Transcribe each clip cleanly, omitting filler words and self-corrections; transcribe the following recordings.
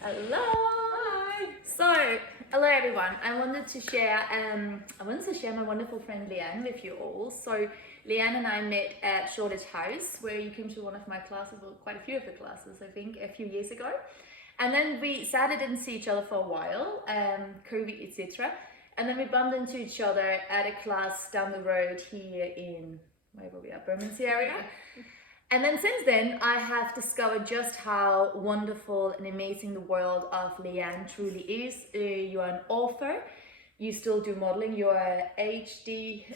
Hello. Hi. So, hello everyone. I wanted to share my wonderful friend Leanne with you all. So, Leanne and I met at Shoreditch House, where you came to one of my classes, or quite a few of the classes, I think, a few years ago. And then we sadly didn't see each other for a while, COVID, etc. And then we bumped into each other at a class down the road here in, where were we at, Bermondsey area. And then since then, I have discovered just how wonderful and amazing the world of Leanne truly is. You are an author, you still do modeling, you're an ADHD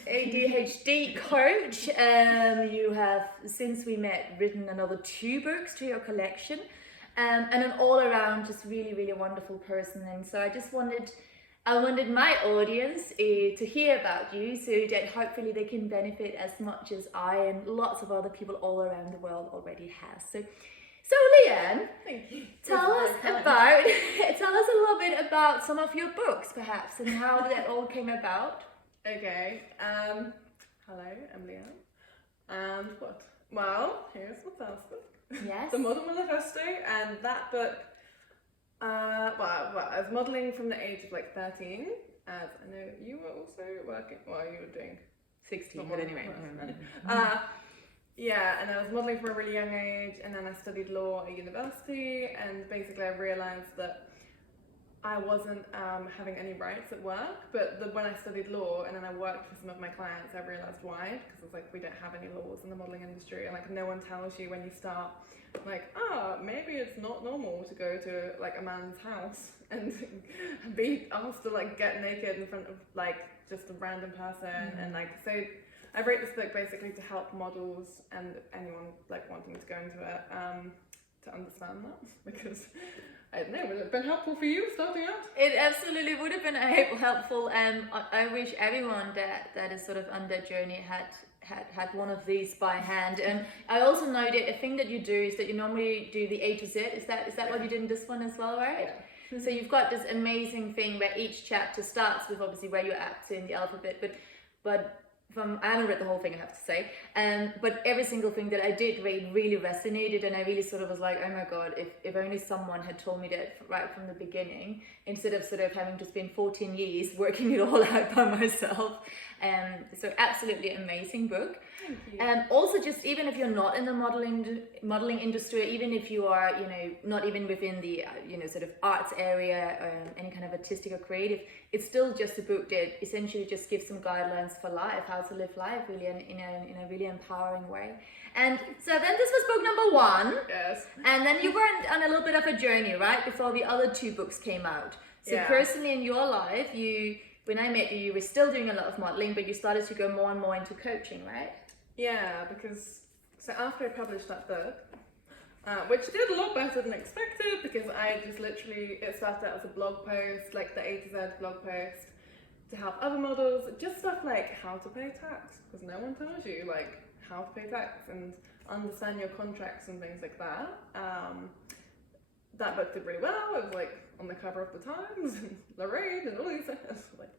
coach. You have, since we met, written another 2 books to your collection. And an all-around just really, really wonderful person. And so I wanted my audience to hear about you so that hopefully they can benefit as much as I and lots of other people all around the world already have. So Leanne, Thank you. tell us a little bit about some of your books perhaps and how that all came about. Okay. Hello, I'm Leanne. And what? Well, here's my first book. Yes. The Model Manifesto, and that book. I was modelling from the age of like 13, as I know you were also working. Well, you were doing 16, but anyway. Yeah, and I was modelling from a really young age, and then I studied law at university, and basically I realised that I wasn't having any rights at work, but when I studied law and then I worked for some of my clients, I realised why, because it's like we don't have any laws in the modelling industry, and like no one tells you when you start, like, maybe it's not normal to go to like a man's house and be asked to like get naked in front of like just a random person, and like so I wrote this book basically to help models and anyone like wanting to go into it to understand that, because I don't know, would it have been helpful for you starting out? It absolutely would have been helpful. I wish everyone that is sort of on their journey had one of these by hand. And I also know that a thing that you do is that you normally do the A to Z. Is that what you did in this one as well, right? Yeah. So you've got this amazing thing where each chapter starts with obviously where you're at in the alphabet, but I haven't read the whole thing, I have to say, but every single thing that I did read really resonated, and I really sort of was like, oh my god, if only someone had told me that right from the beginning, instead of sort of having to spend 14 years working it all out by myself. So absolutely amazing book. Thank you. Also, just even if you're not in the modeling industry, even if you are, not even within the, sort of arts area, any kind of artistic or creative, it's still just a book that essentially just gives some guidelines for life, how to live life really in a really empowering way. And so then this was book number 1. Yes. And then you were on a little bit of a journey, right? Before the other 2 books came out. So Yeah. personally in your life, when I met you, you were still doing a lot of modeling, but you started to go more and more into coaching, right? Yeah, because so after I published that book, which did a lot better than expected, because I just literally, it started out as a blog post, like the A to Z blog post, to help other models, just stuff like how to pay tax, because no one tells you like how to pay tax and understand your contracts and things like that. That book did really well. It was like on the cover of the Times and Lorraine and all these things. Like,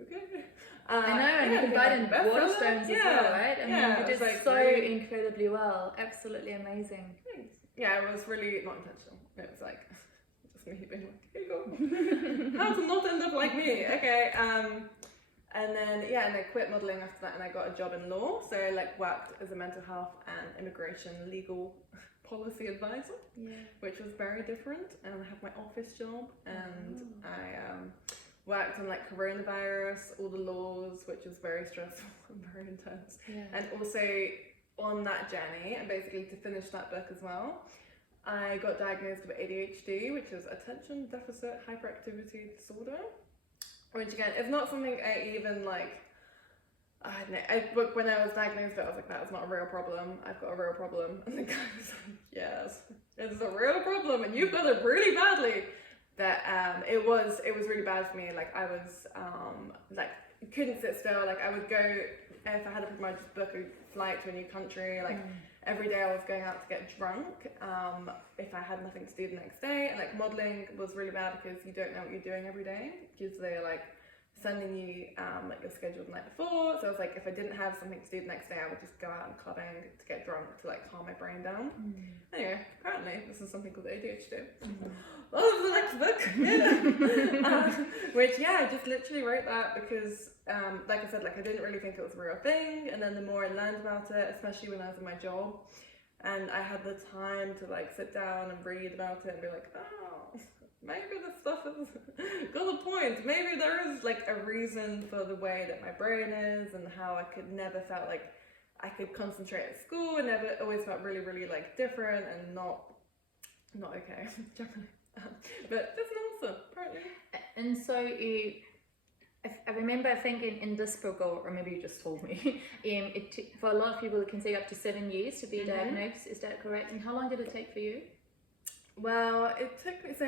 okay. I know, and you can buy it in Waterstones as well, right? I mean, you did like so really incredibly well. Absolutely amazing. Thanks. Yeah, it was really not intentional. It was like just me being like, here you go. How to not end up like me. Okay. And then and I quit modelling after that, and I got a job in law. So I like worked as a mental health and immigration legal policy advisor, which was very different. And I had my office job, and I worked on like coronavirus, all the laws, which was very stressful and very intense. Yeah. And also on that journey, and basically to finish that book as well, I got diagnosed with ADHD, which is attention deficit hyperactivity disorder, which again is not something I even like. I don't know. When I was diagnosed, I was like, "That is not a real problem. I've got a real problem." And the guy was like, "Yes, it's a real problem, and you've got it really badly." That it was really bad for me. Like I was like couldn't sit still. Like I would go, if I had a problem, I'd just book a flight to a new country. Like every day I was going out to get drunk. If I had nothing to do the next day, and like modelling was really bad because you don't know what you're doing every day, because they're like sending you like your schedule the night before. So I was like, if I didn't have something to do the next day, I would just go out and clubbing to get drunk to like calm my brain down. Anyway, apparently this is something called ADHD. Oh, the next book, which I just literally wrote that because, like I said, like I didn't really think it was a real thing, and then the more I learned about it, especially when I was in my job, and I had the time to like sit down and read about it and be like, oh, maybe this stuff has got a point. Maybe there is like a reason for the way that my brain is, and how I could never felt like I could concentrate at school, and never always felt really, really like different and not okay generally. But that's an answer, apparently. And so I remember thinking in this book, or maybe you just told me, for a lot of people it can take up to 7 years to be diagnosed. Is that correct? And how long did it take for you? Well, it took me, so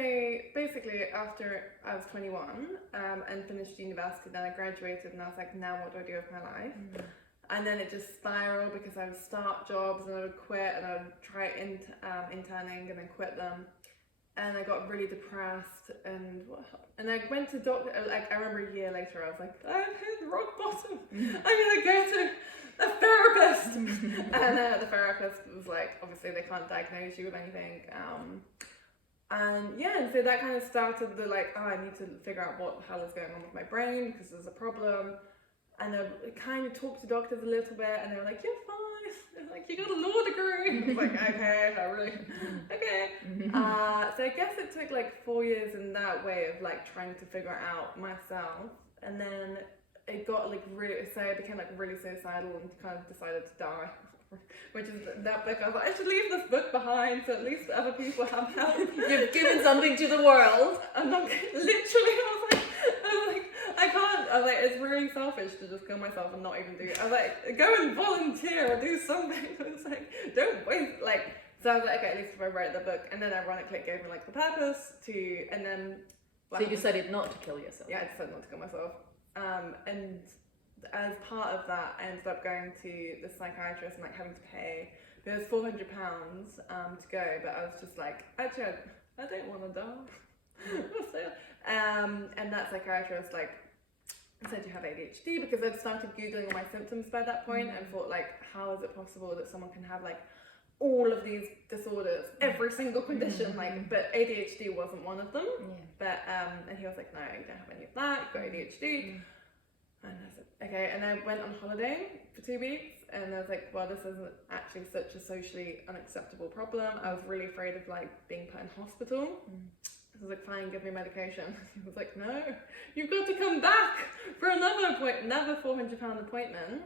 basically after I was 21 and finished university, then I graduated and I was like, now what do I do with my life? And then it just spiraled because I would start jobs and I would quit, and I would try interning and then quit them. And I got really depressed, and I went to doctor. Like I remember a year later, I was like, I've hit rock bottom. I'm gonna go to a therapist. And the therapist was like, obviously they can't diagnose you with anything. And so that kind of started the like, oh, I need to figure out what the hell is going on with my brain because there's a problem. And I kind of talked to doctors a little bit, and they were like, you're fine. They're like, you got a law degree. I was like, okay, okay. So I guess it took like 4 years in that way of like trying to figure out myself. And then it got like really, so I became like really suicidal and kind of decided to die. Which is that book. I was like, I should leave this book behind so at least other people have help. You've given something to the world. I'm not literally. I can't. I was like, it's really selfish to just kill myself and not even do it. I was like, go and volunteer or do something. I was like, don't waste. Like, so I was like, okay, at least if I write the book, and then ironically it gave me like the purpose to, and then. So you decided not to kill yourself. Yeah, I decided not to kill myself. And as part of that, I ended up going to the psychiatrist and like having to pay. There was £400 to go, but I was just like, actually, I don't want to die. And that psychiatrist like said you have ADHD, because I'd started googling all my symptoms by that point and thought like, how is it possible that someone can have like all of these disorders, every single condition, like, but ADHD wasn't one of them. But and he was like, no, you don't have any of that, you've got ADHD. And I said, okay. And I went on holiday for 2 weeks, and I was like, well, this isn't actually such a socially unacceptable problem. I was really afraid of like being put in hospital. I was like, fine, give me medication. He was like, no, you've got to come back for another £400 appointment.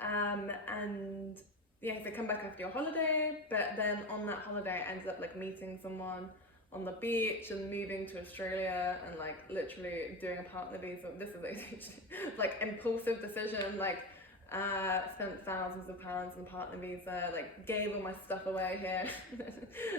And yeah, so come back after your holiday. But then on that holiday, I ended up like meeting someone on the beach and moving to Australia and like literally doing a partner visa. This is ADHD, like impulsive decision, like spent thousands of pounds on partner visa, like gave all my stuff away here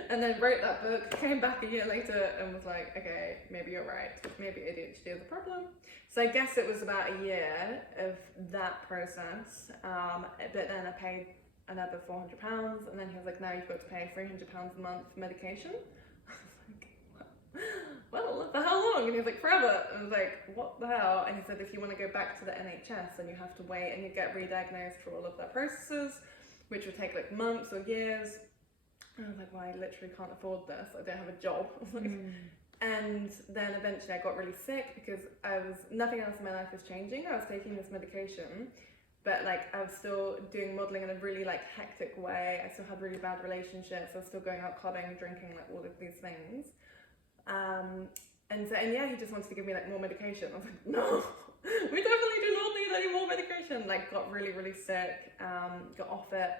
and then wrote that book, came back a year later and was like, okay, maybe you're right, maybe ADHD is a problem. So I guess it was about a year of that process, but then I paid another £400, and then he was like, now you've got to pay £300 a month for medication. Well, for how long? And he was like, forever. And I was like, what the hell? And he said, if you want to go back to the NHS, then you have to wait and you get re-diagnosed for all of their processes, which would take like months or years. And I was like, well, I literally can't afford this. I don't have a job. And then eventually I got really sick because nothing else in my life was changing. I was taking this medication, but like I was still doing modelling in a really like hectic way. I still had really bad relationships. I was still going out clubbing, drinking, like all of these things. And yeah, he just wanted to give me like more medication. I was like, no, we definitely do not need any more medication. Like got really, really sick, got off it.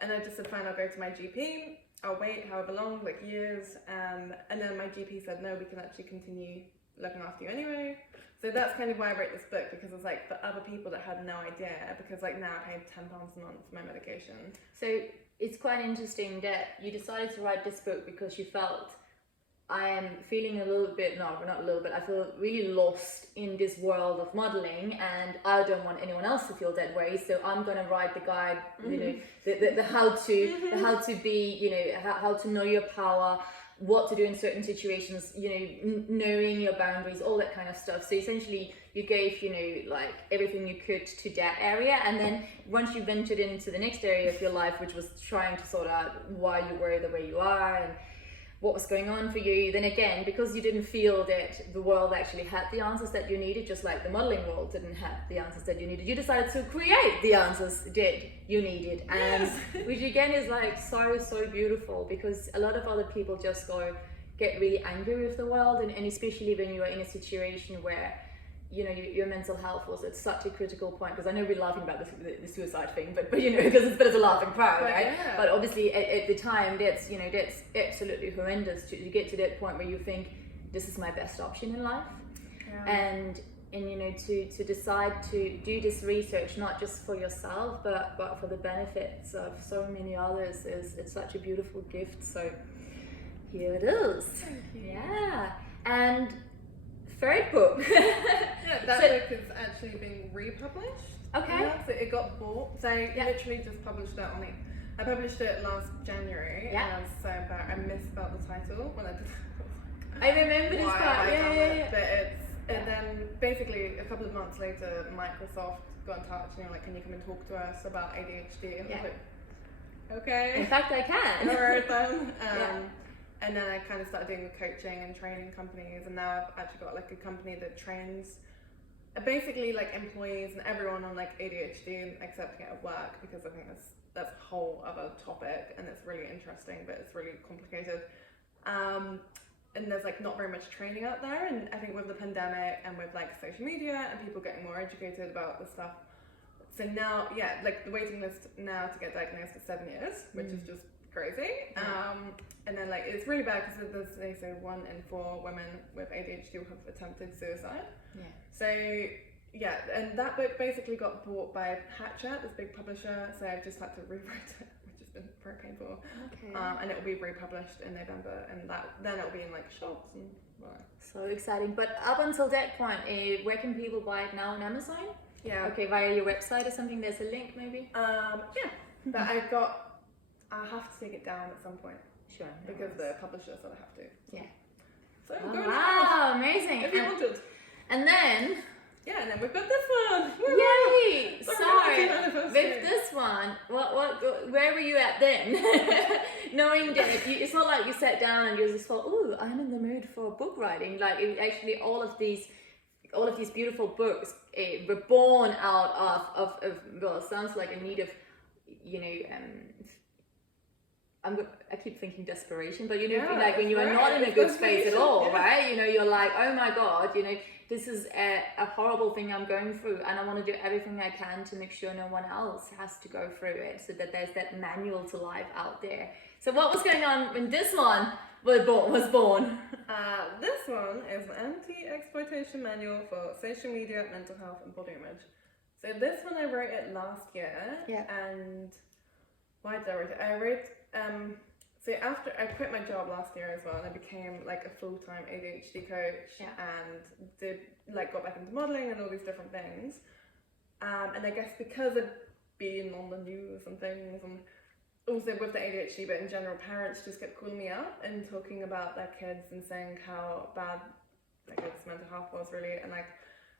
And I just said, fine, I'll go to my GP. I'll wait however long, like years. And then my GP said, no, we can actually continue looking after you anyway. So that's kind of why I wrote this book, because it's like for other people that had no idea, because like now I pay £10 a month for my medication. So it's quite interesting that you decided to write this book because you felt, I am feeling a little bit, no, not a little bit, I feel really lost in this world of modeling, and I don't want anyone else to feel that way, so I'm going to write the guide, you know, the how to be, you know, how to know your power, what to do in certain situations, you know, knowing your boundaries, all that kind of stuff. So essentially you gave, you know, like everything you could to that area, and then once you ventured into the next area of your life, which was trying to sort out why you were the way you are and what was going on for you, then again, because you didn't feel that the world actually had the answers that you needed, just like the modeling world didn't have the answers that you needed, you decided to create the answers that you needed. And which again is like so beautiful, because a lot of other people just get really angry with the world, and especially when you are in a situation where, you know, your mental health was at such a critical point. Because I know we're laughing about the suicide thing, but you know, because it's a laughing crowd, right? Yeah. But obviously at the time, that's, you know, that's absolutely horrendous to get to that point where you think, this is my best option in life. And you know, to decide to do this research, not just for yourself, but for the benefits of so many others, it's such a beautiful gift. So here it is. Thank you. Yeah. And third book. Yeah, that book is actually being republished. Okay. Yeah, so it got bought. So I literally just published it I published it last January. Yeah. And I was so embarrassed. I misspelled the title when I did it. I remember this part. Yeah. But and then basically a couple of months later, Microsoft got in touch and they were like, can you come and talk to us about ADHD? And I was like, okay. In fact, I can. Alright then. And then I kind of started doing the coaching and training companies, and now I've actually got like a company that trains basically like employees and everyone on like ADHD and accepting it at work, because I think that's a whole other topic and it's really interesting, but it's really complicated. And there's like not very much training out there, and I think with the pandemic and with like social media and people getting more educated about the stuff, so now like the waiting list now to get diagnosed is 7 years, which is just crazy. And then like it's really bad because they say 1 in 4 women with ADHD will have attempted suicide. So and that book basically got bought by Hatchet, this big publisher, so I've just had to rewrite it, which has been very painful. And it will be republished in November, and then it'll be in like shops and so exciting. But up until that point, where can people buy it now on Amazon? Okay, via your website or something. There's a link maybe. But I'll have to take it down at some point. Sure. Because the publisher said I have to. So wow, amazing. If you wanted. And then and then we've got this one. Yay! So with this one, where were you at then? Knowing that it's not like you sat down and you just thought, "Ooh, I'm in the mood for book writing." Like actually, all of these beautiful books were born out of well, it sounds like a need of, you know, I keep thinking desperation, but you know, like when you are not in a good space at all, right? You know, you're like, oh my God, you know, this is a horrible thing I'm going through, and I want to do everything I can to make sure no one else has to go through it, so that there's that manual to life out there. So what was going on when this one was born? This one is an anti-exploitation manual for social media, mental health, and body image. So this one I wrote it last year, and why did I write it? I wrote so after I quit my job last year as well, and I became like a full-time ADHD coach, and got back into modeling and all these different things. And I guess because of being on the news and things, and also with the ADHD, but in general, parents just kept calling me up and talking about their kids and saying how bad their kids' mental health was really, and like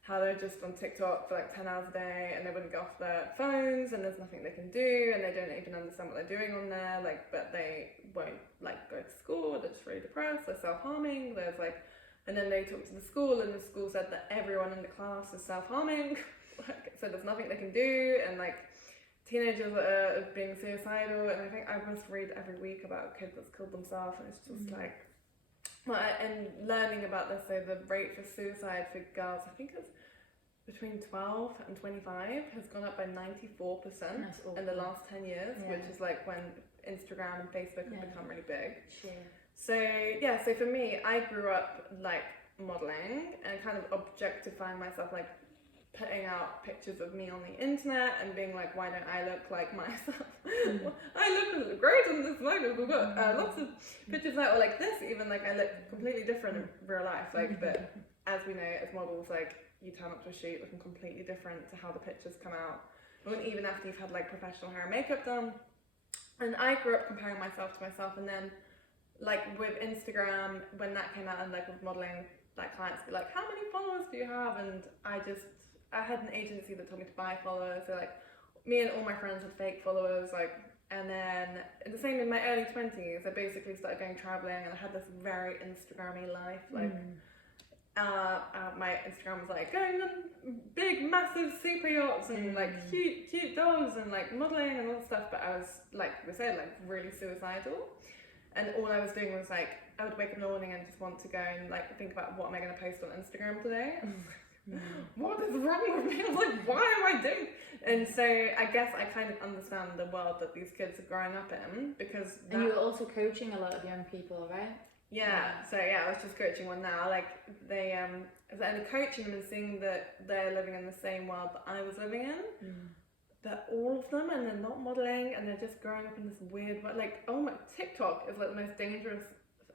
how they're just on TikTok for like 10 hours a day and they wouldn't get off their phones, and there's nothing they can do, and they don't even understand what they're doing on there, like, but they won't like go to school, they're just really depressed, they're self-harming, there's like, and then they talked to the school, and the school said that everyone in the class is self-harming, like, so there's nothing they can do, and like teenagers are being suicidal, and I think I must read every week about a kid that's killed themselves, and it's just like, well, and learning about this, so the rate for suicide for girls, I think it's between 12 and 25, has gone up by 94% in the last 10 years, which is like when Instagram and Facebook have become really big. So so for me, I grew up like modeling and kind of objectifying myself, like putting out pictures of me on the internet and being like, why don't I look like myself? Well, I look great in this photo. We've got lots of pictures out, or like this, even like I look completely different in real life. Like, but as we know, as models, like you turn up to a shoot looking completely different to how the pictures come out. And even after you've had like professional hair and makeup done. And I grew up comparing myself to myself, and then like with Instagram, when that came out and like with modeling, like clients would be like, how many followers do you have? And I had an agency that told me to buy followers. So like me and all my friends had fake followers, like, and then the same in my early 20s, I basically started going traveling and I had this very Instagrammy life, like my Instagram was like going on big massive super yachts and like cute dogs and like modeling and all that stuff, but I was, like we said, like really suicidal, and all I was doing was like I would wake up in the morning and just want to go and like think about what am I going to post on Instagram today. What is wrong with me? I was like, why am I doing? And so I guess I kind of understand the world that these kids are growing up in, because and you were also coaching a lot of young people, right? So I was just coaching one now. Like they as I'm coaching them and seeing that they're living in the same world that I was living in. That all of them, and they're not modeling, and they're just growing up in this weird world. Like, oh my, TikTok is like the most dangerous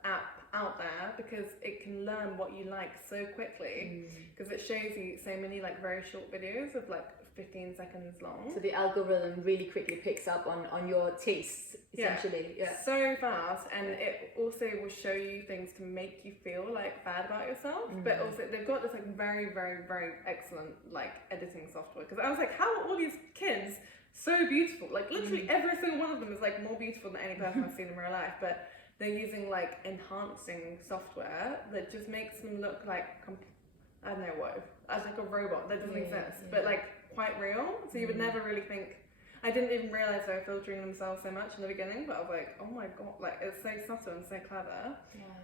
app out there because it can learn what you like so quickly, because it shows you so many like very short videos of like 15 seconds long. So the algorithm really quickly picks up on your tastes, essentially. Yeah. So fast, and it also will show you things to make you feel like bad about yourself, but also they've got this like very, very, very excellent like editing software, because I was like, how are all these kids so beautiful? Like literally every single one of them is like more beautiful than any person I've seen in real life, but they're using like enhancing software that just makes them look like I don't know what, as like a robot that doesn't exist, but like quite real. So you would never really think. I didn't even realize they were filtering themselves so much in the beginning, but I was like, oh my god, like it's so subtle and so clever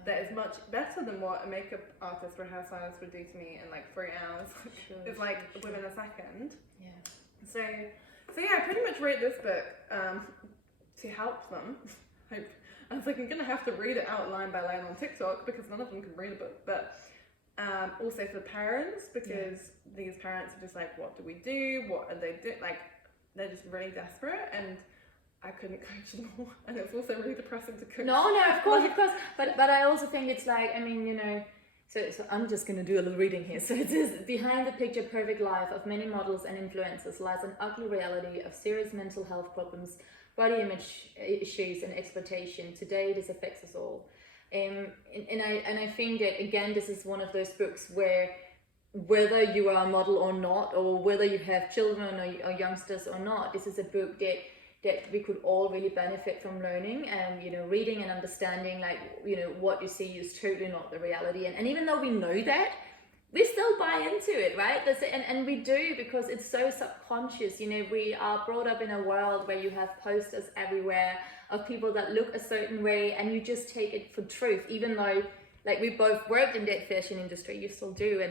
that is much better than what a makeup artist or a hairstylist would do to me in like 3 hours. It's like within a second. So yeah, I pretty much wrote this book to help them. I was like, I'm gonna have to read it out line by line on TikTok because none of them can read a book, but also for parents, because these parents are just like, what do we do? What are they doing? Like, they're just really desperate, and I couldn't coach them all, and it's also really depressing to coach. No, of course, but I also think it's like, I mean, you know, so I'm just going to do a little reading here. So it says, behind the picture perfect life of many models and influencers lies an ugly reality of serious mental health problems, body image issues and exploitation. Today this affects us all. And I think that, again, this is one of those books where whether you are a model or not, or whether you have children or youngsters or not, this is a book that we could all really benefit from learning and, you know, reading and understanding, like, you know, what you see is totally not the reality. And even though we know that, we still buy into it, right? And we do, because it's so subconscious. You know, we are brought up in a world where you have posters everywhere of people that look a certain way, and you just take it for truth, even though, like, we both worked in that fashion industry, you still do,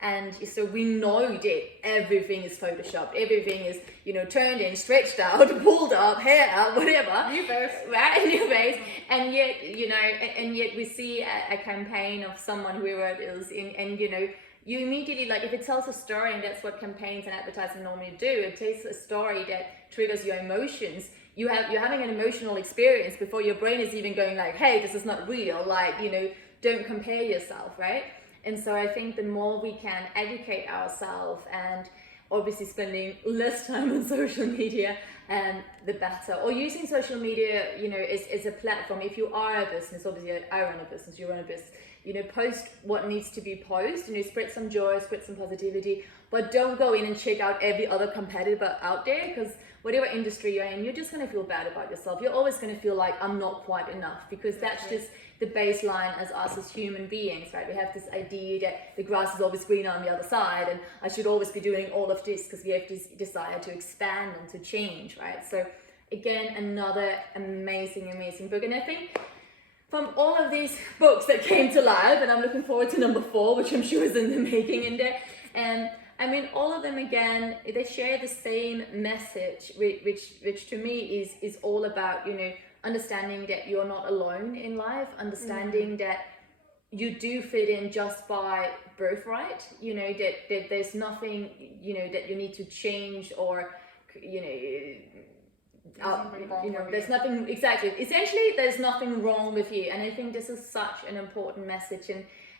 and so we know that everything is photoshopped, everything is, you know, turned in, stretched out, pulled up, hair out, whatever. New face. Right, new face. And yet, you know, and yet we see a campaign of someone, whoever it is, and you know, you immediately, like, if it tells a story, and that's what campaigns and advertising normally do, it tells a story that triggers your emotions. You're having an emotional experience before your brain is even going like, hey, this is not real, like, you know, don't compare yourself, right? And so I think the more we can educate ourselves, and obviously spending less time on social media, the better. Or using social media, you know, as a platform. If you are a business, obviously I run a business, you run a business, you know, post what needs to be posted, you know, spread some joy, spread some positivity, but don't go in and check out every other competitor out there, because whatever industry you're in, you're just going to feel bad about yourself. You're always going to feel like, I'm not quite enough, because that's just the baseline as us as human beings, right? We have this idea that the grass is always greener on the other side, and I should always be doing all of this because we have this desire to expand and to change, right? So again, another amazing book. And I think from all of these books that came to life, and I'm looking forward to number 4, which I'm sure is in the making in there, I mean, all of them, again, they share the same message, which to me is all about, you know, understanding that you're not alone in life, understanding that you do fit in just by birthright, you know, that there's nothing, you know, that you need to change, or, you know, there's nothing, exactly, essentially there's nothing wrong with you. And I think this is such an important message,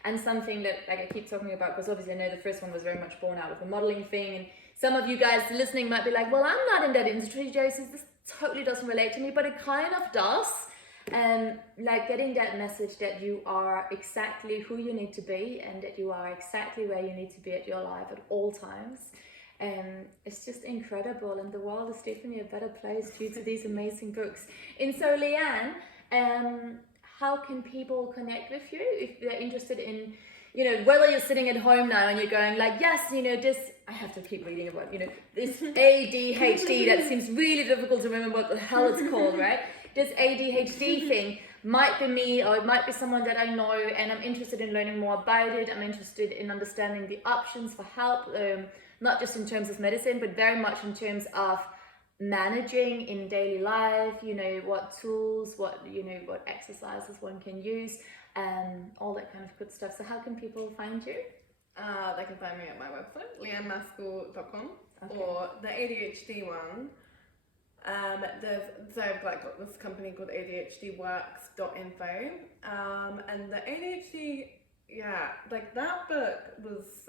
and something that, like, I keep talking about, because obviously I know the first one was very much born out of the modeling thing, and some of you guys listening might be like, well, I'm not in that industry, Josie, this totally doesn't relate to me, but it kind of does. like getting that message that you are exactly who you need to be and that you are exactly where you need to be at your life at all times. It's just incredible, and the world is definitely a better place due to these amazing books. And so, Leanne, how can people connect with you if they're interested in, you know, whether you're sitting at home now and you're going like, yes, you know, this, I have to keep reading about, you know, this ADHD that seems really difficult to remember what the hell it's called, right? This ADHD thing might be me, or it might be someone that I know, and I'm interested in learning more about it. I'm interested in understanding the options for help, not just in terms of medicine, but very much in terms of managing in daily life, you know, what tools, what exercises one can use, all that kind of good stuff. So how can people find you? They can find me at my website, leannemaskell.com, Okay. or the ADHD one. I've got this company called ADHD Works.info, and the ADHD, like that book was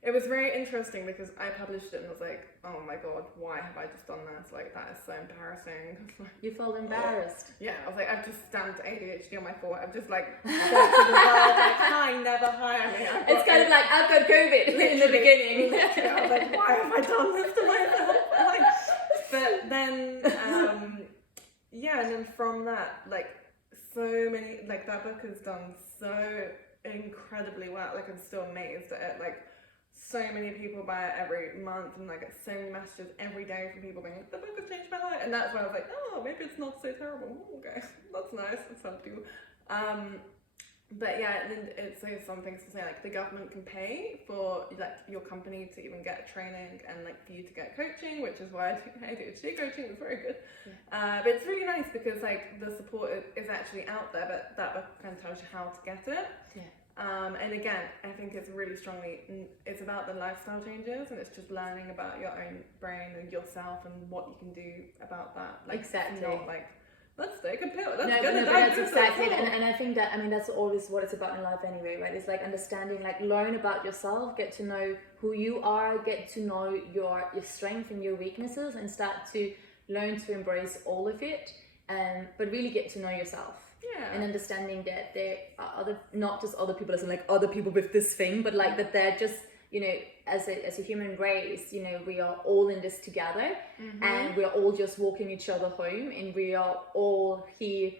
it was very interesting because I published it and was like, oh my god, why have I just done this? Like, that is so embarrassing. You felt embarrassed. Yeah, I was like, I've just stamped ADHD on my forehead. I've just like said to the world, like, hi, never hire me. It's kind of like, I've got COVID in the beginning. Literally, I was like, why have I done this to myself? Like, but then, and then from that, like, so many, like, that book has done so incredibly well. Like, I'm still amazed at it. Like, so many people buy it every month, and I get so many messages every day from people being like, the book has changed my life. And that's when I was like, oh, maybe it's not so terrible. Okay, that's nice. It's helped you. But yeah, and it's some things to say, like, the government can pay for like your company to even get training and like for you to get coaching, which is why I think ADHD coaching is very good. Yeah. But it's really nice because like the support is actually out there, but that book kind of tells you how to get it. Yeah. And again, I think it's really strongly, it's about the lifestyle changes, and it's just learning about your own brain and yourself and what you can do about that. Like, exactly. Not like, let's take a pill. But that's exactly it. And I think that, I mean, that's always what it's about in life anyway, right? It's like understanding, like, learn about yourself, get to know who you are, get to know your strength and your weaknesses, and start to learn to embrace all of it, but really get to know yourself. Yeah. And understanding that there are not just other people, as in like other people with this thing, but like that they're just, you know, as a human race, you know, we are all in this together, and we are all just walking each other home, and we are all here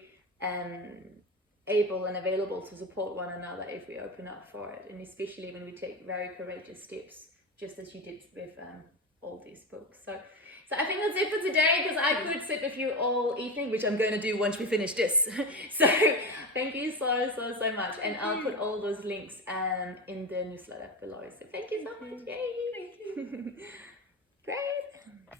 able and available to support one another if we open up for it, and especially when we take very courageous steps, just as you did with all these books. So I think that's it for today, because I could sit with you all evening, which I'm going to do once we finish this. So thank you so much. And I'll put all those links in the newsletter below. So thank you so much. Yay. Thank you. Great.